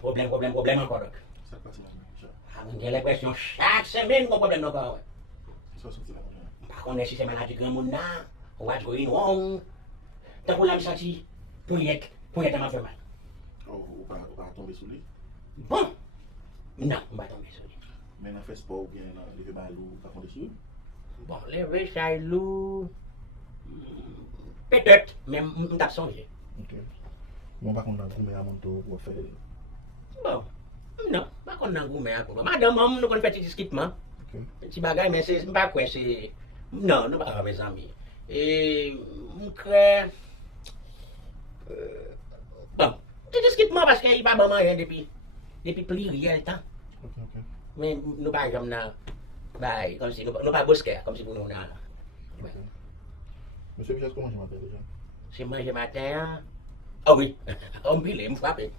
Problème encore. Donc. Ça passe là, J'ai l'impression chaque semaine qu'on problème encore. ça c'est là. Par contre, si c'est maladie grand monde là, what's going wrong? Tant qu'on l'a senti, pour y être m'a fait mal. Oh, on va tomber sous lui. Bon, non, on va tomber sur lui. Mais dans fait sport ou bien dans les balou, pas qu'on dessus. Bon, les vrais loup, peut-être, mais on t'a songé. OK. Bon par contre dans gourmet à monto pour faire Bon, non, pas qu'on a goûté à quoi. Madame, nous qu'on fait petit skippement. OK. Petit bagage, mais c'est pas quoi, c'est. Non, non, pas mes amis. Et, je crois. Bon, petit skippement parce qu'il va pas manger depuis plusieurs temps. OK. Mais nous pas comme ça. Comme si nous pas bosquer, comme si nous nous là. OK. Monsieur Pichas, comment je m'appelle déjà? C'est manger matin. Ah oui, on brûle, me frapper.